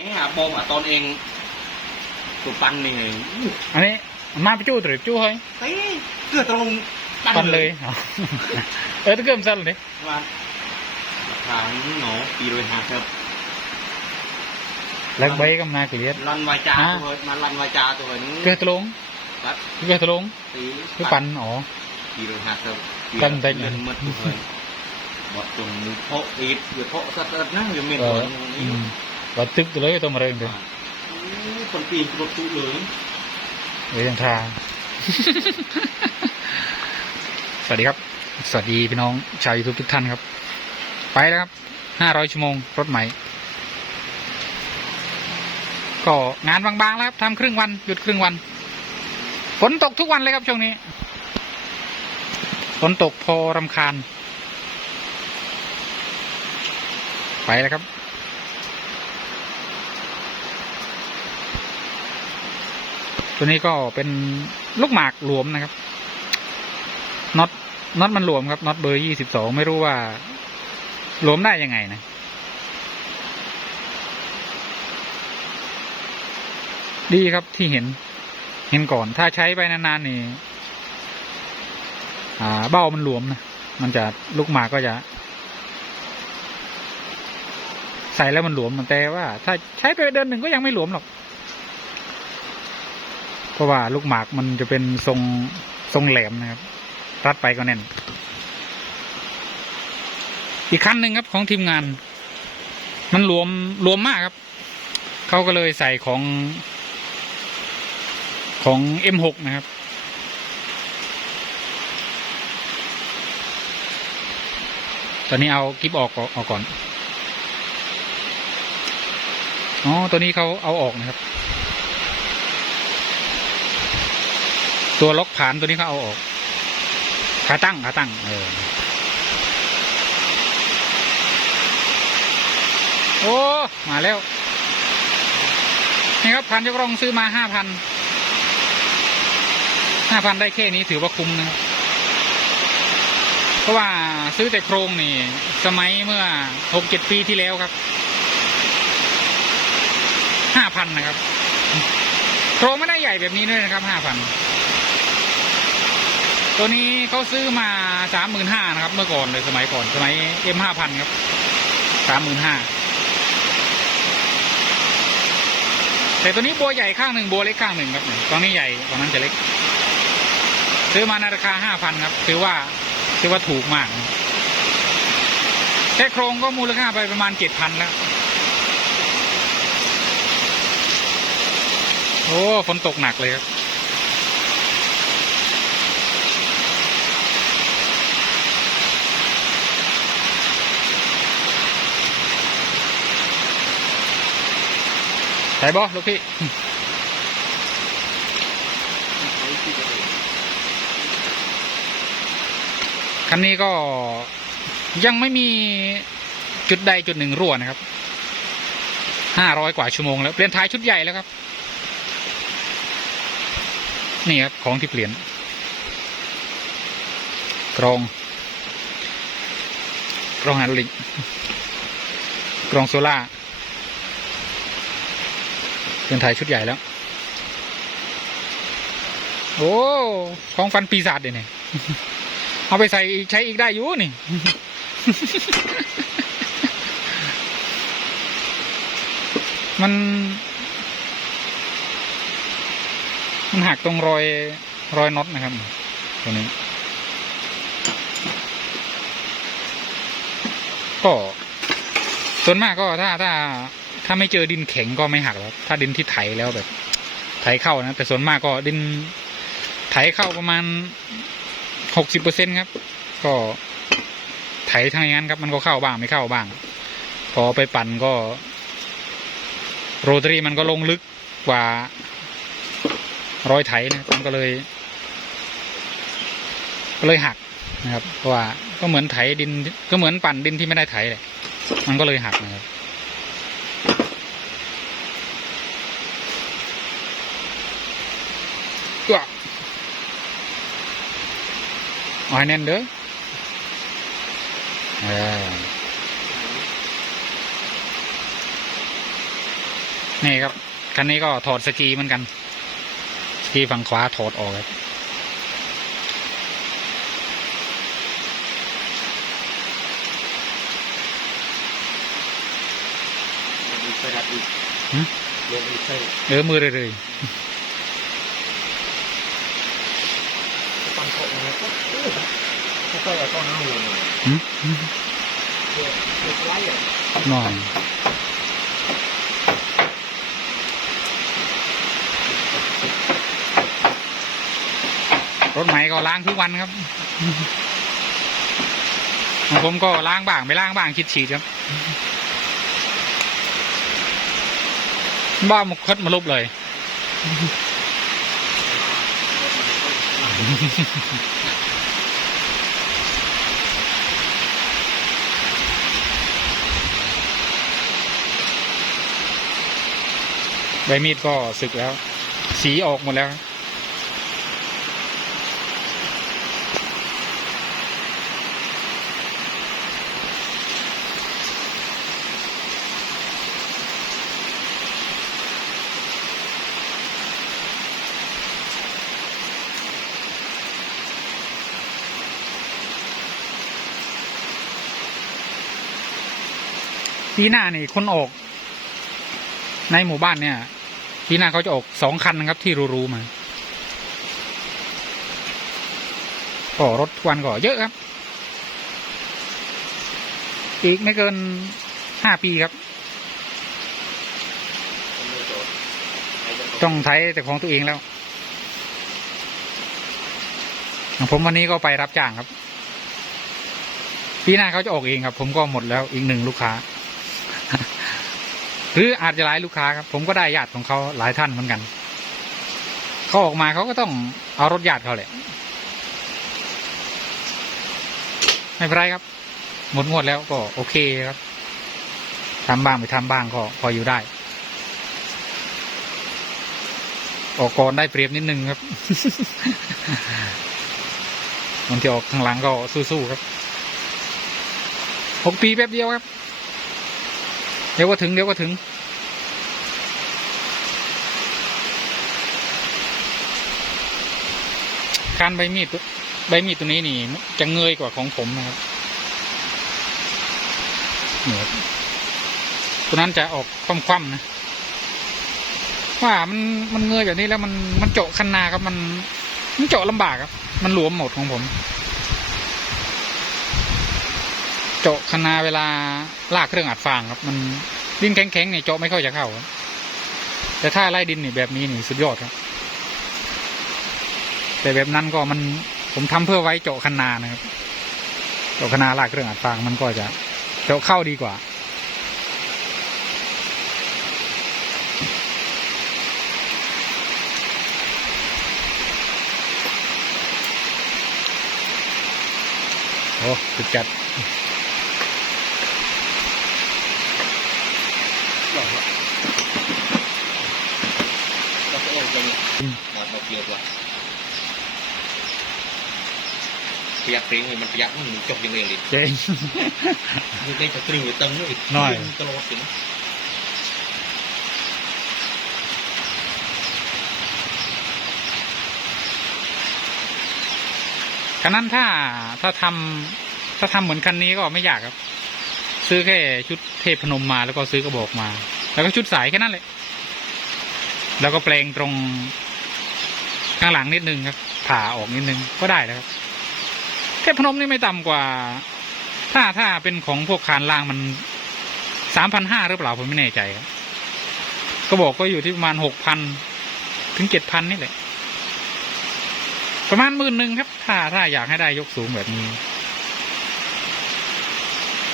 นี่หาโบมอะตอนเองตัวปันนี่ไงอันนี้มาไปจู้ตรือจู้เฮ้ยเฮ้ยเกือบตรงปันเลยอ๋อเออตะเกิมสั้นเลยว่าทางหนูปีโดยหาครับแล้วใบกำนาเกลียดลันวาจาฮะตัวมาลันวาจาตัวนี้เกลือตะลงครับเกลือตะลงตีคือปันอ๋อปีโดยหาครับปันแต่เงินหมดตัวเลยบอกตรงมือเพาะอีดอยู่เพาะสัตว์นะอยู่เมียนเอตัวอนี้ อืมว่าตึกตัวเลยตัวมาเริงเลยคนปีนรถตู้เลยเอ้ยยังทาสวัสดีครับ สวัสดีพี่น้องชาวยูทูบทุกท่านครับ ไปแล้วครับห้าร้อยชั่วโมงรถใหม่ ก็งานบางๆแล้วครับทำครึ่งวันหยุดครึ่งวัน ฝนตกทุกวันเลยครับช่วงนี้ ฝนตกพอรำคาญ ไปแล้วครับ ตัวนี้ก็เป็นลูกหมากหลวมนะครับน็อตน็อตมันหลวมครับน็อตเบอร์ยี่สิบสองไม่รู้ว่าหลวมได้ยังไงนะดีครับที่เห็น เห็นก่อน ถ้าใช้ไปนานๆนี่อ่า เบ้ามันหลวมนะมันจะลูกหมากก็จะ ใส่แล้วมันหลวมแต่ว่า ถ้าใช้ไปเดือนหนึ่งก็ยังไม่หลวมหรอก เพราะว่าลูกหมากมันจะเป็นทรงทรงแหลมนะครับ รัดไปก็แน่น อีกคันหนึ่งครับของทีมงาน มันรวมรวมมากครับ เขาก็เลยใส่ของของ M6 นะครับ ตอนนี้เอากิฟออกออกก่อน อ๋อ ตัวนี้เขาเอาออกนะครับ ตัวล็อกฐานตัวนี้เขาเอาออกขาตั้งขาตั้ง เออ โอ้ มาแล้ว นี่ครับพันยกรองซื้อมาห้าพันห้าพันได้แค่นี้ถือว่าคุ้มนะเพราะว่าซื้อแต่โครงนี่ สมัยเมื่อหกเจ็ดปีที่แล้วครับห้าพันนะครับ โครงไม่ได้ใหญ่แบบนี้ด้วยนะครับห้าพัน ตัวนี้เขาซื้อมาสามหมื่นห้านะครับ เมื่อก่อนเลยสมัยก่อนสมัยเอ็มห้าพันครับสามหมื่นห้าแต่ตัวนี้บัวใหญ่ข้างหนึ่งบัวเล็กข้างหนึ่งครับตอนนี้ใหญ่ตอนนั้นจะเล็ก ซื้อมาในราคาห้าพันครับถือว่าถือว่าถูกมากแค่โครงก็มูลค่าไปประมาณเจ็ดพันแล้ว โอ้ฝนตกหนักเลยครับ ส่บอลูกพี่คันนี้ก็ยังไม่มีจุดใดจุดหนึ่งรั่วนะครับ ห้าร้อยกว่าชั่วโมงแล้ว เปลี่ยนท้ายชุดใหญ่แล้วครับ นี่ครับ ของที่เปลี่ยน กรอง กรองฮดรอลิกกรองโซล่า เปลี่ยนถ่ายชุดใหญ่แล้ว โอ้ของฟันปีศาจเดี๋ยวนี้เอาไปใส่อีกใช้อีกได้อยู่นี่ มัน มันหักตรงรอยรอยน็อตนะครับตัวนี้ ก็ส่วนมากก็ถ้าถ้า ถ้าไม่เจอดินแข็งก็ไม่หักแล้วถ้าดินที่ไถแล้วแบบ ไถเข้านะแต่ส่วนมากก็ดินไถเข้าประมาณหกสิบเปอร์เซ็นครับ ก็ไถทางอย่างนั้นครับ มันก็เข้าบ้างไม่เข้าบ้าง พอไปปั่นก็ โรตารีมันก็ลงลึกกว่ารอยไถนะมันก็เลยก็เลยหักนะครับเพราะว่าก็เหมือนไถดินก็เหมือนปั่นดินที่ไม่ได้ไถเลยมันก็เลยหักนะครับ ก็เอาให้แน่นเด้อเออนี่ครับ คันนี้ก็ถอดสกีเหมือนกัน สกีฝั่งขวาถอดออกครับมีไฟดับอีกหืมเดี๋ยวมีไฟเออมือเลยเลย ตั้งโต๊ะ นอนรถใหม่ก็ล้างทุกวันครับ ผมก็ล้างบ้าง ไม่ล้างบ้างคิดฉีดครับ บ้ามุกคดมาลบเลย ใบมีดก็สึกแล้ว สีออกหมดแล้ว ปีหน้านี่คนออก ในหมู่บ้านเนี่ย ปีหน้าเขาจะออกสองคันนะครับ ที่รู้ๆมาก็รถทุกวันก็เยอะครับ อีกไม่เกินห้าปีครับ ต้องใช้แต่ของตัวเองแล้วอย่างผมวันนี้ก็ไปรับจ้างครับ ปีหน้าเขาจะออกเองครับ ผมก็หมดแล้วอีกหนึ่งลูกค้า หรืออาจจะหลายลูกค้าครับ ผมก็ได้ญาติของเขาหลายท่านเหมือนกันเขาออกมาเขาก็ต้องเอารถญาติเขาแหละไม่เป็นไรครับ หมดงวดแล้วก็โอเคครับทำบ้างไม่ทำบ้างก็พออยู่ได้ ออกก่อนได้เปรียบนิดนึงครับมันที่ออกข้างหลังก็สู้ๆครับหกปีแป๊บเดียวครับ เดี๋ยวก็ถึงเดี๋ยวก็ถึง การใบมีดตัวใบมีดตัวนี้นี่จะเงยกว่าของผมนะครับเนี่ยตัวนั้นจะออกคว่ำๆนะว่ามันมันเงยแบบนี้แล้วมันมันเจาะคันนาครับมันมันเจาะลำบากครับ มันหลวมหมดของผม เจาะคันนาเวลาลากเครื่องอัดฟางครับ มันดินแข็งๆเนี่ยเจาะไม่ค่อยจะเข้าแต่ถ้าไล่ดินนี่แบบนี้นี่สุดยอดครับ แต่แบบนั้นก็มันผมทำเพื่อไว้เจาะคันนานะครับ เจาะคันนาลากเครื่องอัดฟางมันก็จะเจาะเข้าดีกว่าโอ้สุดจัด หล่อครับ ก็เอ็นจริงหมดหมดเยอะกว่าประหยัดเปรี้ยงเลยมันประหยัดมันจบยังไงเลยเจ๊งมันได้จะตรึงไว้ตึงเลยน้อยตลอดสินะคันนั้นถ้าถ้าทำถ้าทำเหมือนคันนี้ก็ไม่ยากครับ ซื้อแค่ชุดเทพพนมมาแล้วก็ซื้อกระบอกมา แล้วก็ชุดสายแค่นั้นเลยแล้วก็แปลงตรงข้างหลังนิดนึงครับผ่าออกนิดนึงก็ได้แล้วครับเทพพนมนี่ไม่ต่ำกว่า ถ้าถ้าเป็นของพวกคานล่างมันสามพันห้าหรือเปล่าผมไม่แน่ใจครับกระบอกก็อยู่ที่ประมาณหกพันถึงเจ็ดพันนี่แหละ ประมาณหมื่นหนึ่งครับ ถ้าถ้าอยากให้ได้ยกสูงแบบนี้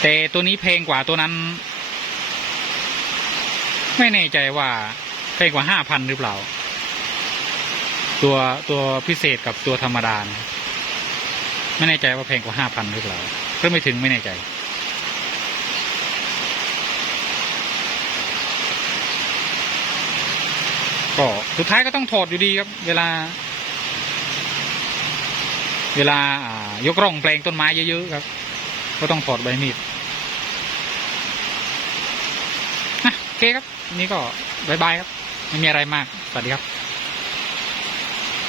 แต่ตัวนี้แพงกว่าตัวนั้น ไม่แน่ใจว่าแพงกว่าห้าพันหรือเปล่า ตัวตัวพิเศษกับตัวธรรมดานะไม่แน่ใจว่าแพงกว่าห้าพันหรือเปล่าหรือไม่ถึงไม่แน่ใจ ก็สุดท้ายก็ต้องถอดอยู่ดีครับ เวลา เวลาอ่ายกร่องแปลงต้นไม้เยอะๆครับ ก็ต้องถอดใบมีดนะโอเคครับ นี่ก็บายบายครับ ไม่มีอะไรมาก สวัสดีครับ